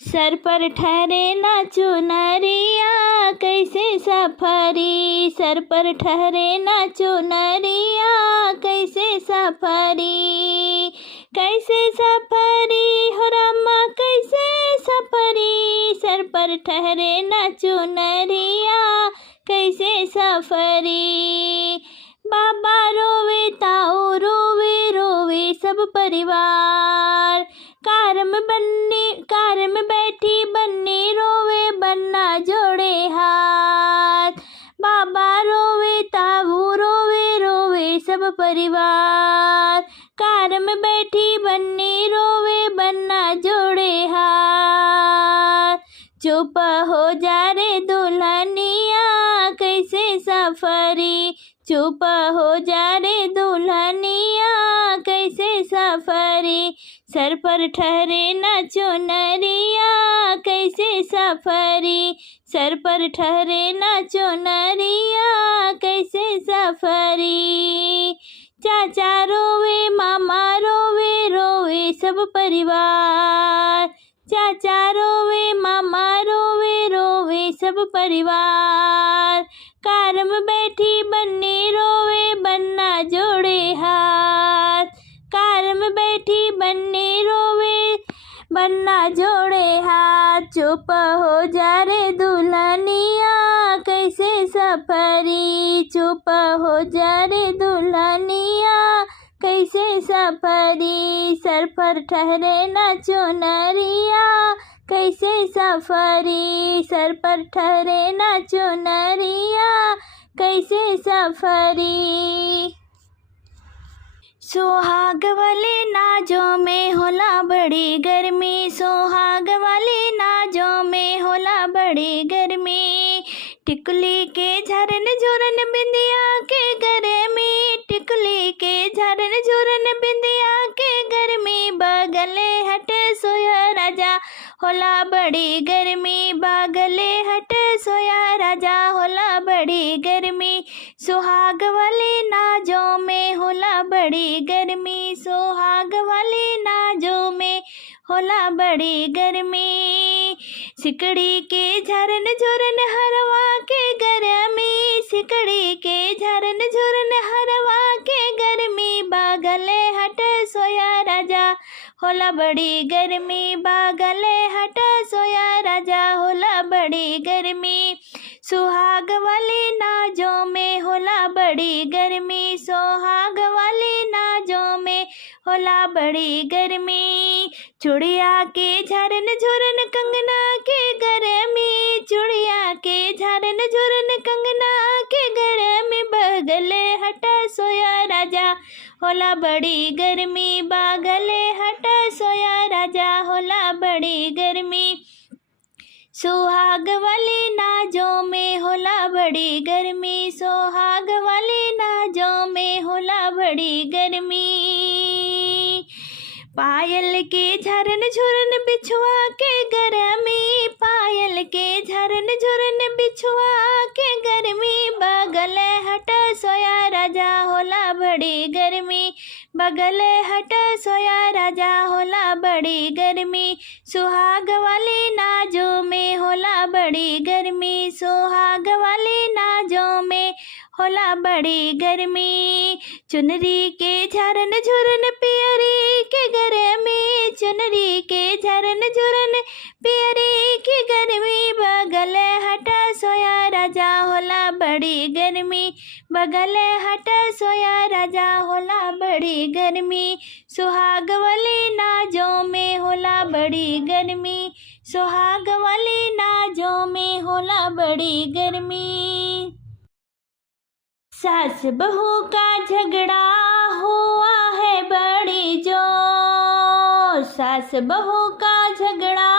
Sir पर ठहरे ना चुनरिया कैसे सफरी, सर पर ठहरे ना चुनरिया कैसे सफरी, कैसे सफरी हो रामा कैसे सफरी, सर पर ठहरे ना चुनरिया कैसे सफरी। बाबा रोवे ताऊ रोवे रोवे सब परिवार, कार में बैठी बन्नी रोवे बन्ना जोड़े हाथ। बाबा रोवे ताऊ रोवे रोवे सब परिवार, कार में बैठी बन्नी रोवे बन्ना जोड़े हाथ। चुप हो जा रे दुल्हनिया कैसे सफरी, चुप हो जा रे दुल्हनिया कैसे सफरी, सर पर ठहरे ना चुनरिया कैसे सफरी, सर पर ठहरे ना चुनरिया कैसे सफरी। चाचा रोवे मामा रोवे रोवे सब परिवार, चाचा रोवे मामा रोवे रोवे सब परिवार, कार में बैठी बन्नी रोवे बन्ना जोड़े हाथ, कार में बैठी बन्नी रोवे बन्ना जोड़े हाथ। चुप हो जा रे दुल्हनिया कैसे सफरी, चुप हो जा रे दुल्हनिया कैसे सफरी, सर पर ठहरे ना चुनरिया कैसे सफरी, सर पर ठहरे ना चुनरिया कैसे सफरी। सुहाग वाले नाजों में होला बड़ी गर्मी, सुहाग वाले नाजों में होला बड़ी गर्मी, टिकली के झरन झुरन बिंदिया के गर्मी, टिकली के झरन झुरन बिंदिया के गर्मी, बगले हट सोया राजा होला बड़ी गर्मी, बगले हट सोया राजा होला बड़ी गर्मी। सुहाग वाले नाजों में होला बड़ी गर्मी, सुहाग वाले नाजों में होला बड़ी गर्मी, सिकड़ी के झरन झुरन हरवा के गर्मी, सिकड़ी के झरन झुरन हरवा के गर्मी, बागले हट सोया राजा होला बड़ी गर्मी, बागले हट सोया राजा होला बड़ी गर्मी। सुहाग वाले नाजों में होला बड़ी गर्मी, सुहाग वाले नाजों में होला बड़ी गर्मी, चूड़िया के झरन झुरन कंगना के गर्मी, चूड़िया के झरन झुरन कंगना के गर्मी, बगले हटा सोया राजा होला बड़ी गर्मी, बागले हटा सोया राजा होला बड़ी गर्मी। सुहाग वाले नाजों में होला बड़ी गर्मी, सुहाग वाले नाजों में होला बड़ी गर्मी, पायल के झरन झुरन बिछुआ के गर्मी, पायल के झरन झुरन बिछुआ के गर्मी, बगल हट सोया राजा होला बड़ी गर्मी, बगल हट सोया राजा होला बड़ी गर्मी। सुहाग वाले नाजों में होला बड़ी गर्मी, सुहाग वाले नाजों में होला बड़ी गर्मी, चुनरी के झरन झुरन पियरी के गर्मी, चुनरी के झरन झुरन पियरी की गर्मी, बगल हटा सोया राजा होला बड़ी गर्मी, बगल हटा सोया राजा होला बड़ी गर्मी। सुहाग वाले नाजों में होला बड़ी गर्मी, सुहाग वाले नाजों में होला बड़ी गर्मी। सास बहू का झगड़ा हुआ है बड़ी जोर, सास बहू का झगड़ा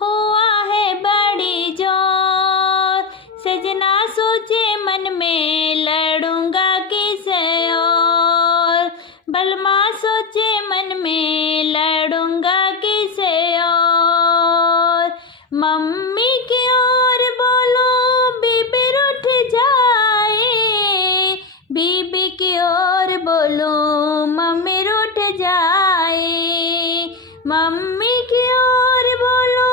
हुआ है बड़ी जोर, सजना सोचे मन में लड़ूंगा किसे और, बलमा सोचे मन में लड़ूंगा किसे और, मम्मी की ओर बोलो बीबी रूठ जाए, बीबी की ओर बोलो मम्मी रूठ जाए, मम्मी की ओर बोलो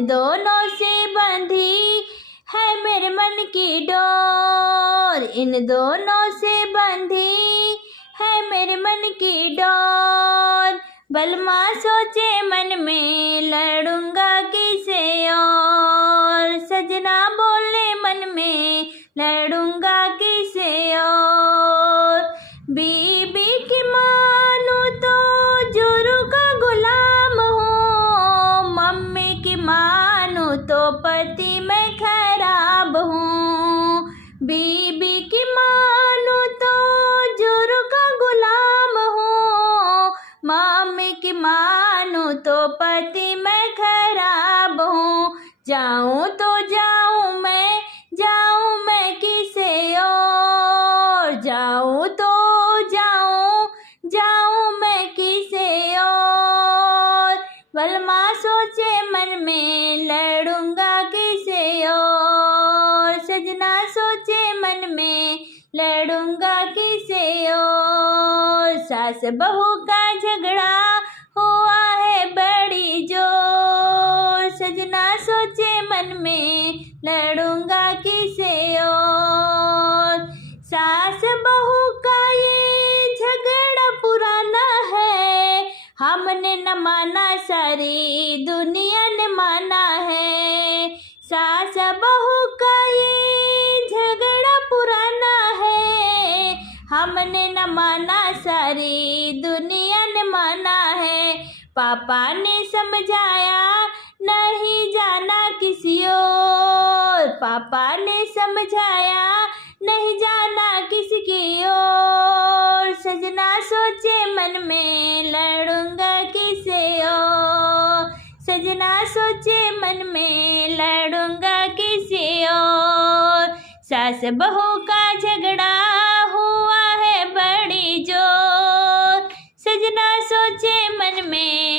इन दोनों से बंधी है मेरे मन की डोर, इन दोनों से बंधी है मेरे मन की डोर। बलमा सोचे मन में लड़ूंगा किसे और, सजना बोले मन में लड़ूंगा किसे और। बीबी की मानूं तो जुरू का गुलाम हूँ, मम्मी की मानूं तो पति मैं खराब हूँ। बीबी की मानूं तो जुरू का गुलाम हूँ, मम्मी की मानूं तो पति मैं खराब हूँ। जाऊँ तो जाऊँ मैं किसे और, जाऊँ तो जाऊँ मैं किसे और। बलमा सोचे मन में लड़ूंगा किसे और, सजना सोचे मन में लड़ूंगा किसे और। सास बहू का झगड़ा हुआ है बड़ी जोर, सजना सोचे मन में लड़ूंगा किसे और। सास बहू का ये झगड़ा पुराना है, हमने न माना सारी दुनिया ने माना है। सास बहू का ये झगड़ा पुराना है, हमने न माना सारी दुनिया ने माना है। पापा ने समझाया नहीं जाना किसी और, पापा ने समझाया नहीं जाना किसी की ओर। सजना सोचे मन में लड़ूंगा किसे और, सजना सोचे मन में लड़ूंगा किसे और। सास बहू का झगड़ा हुआ है बड़ी जोर, सजना सोचे मन में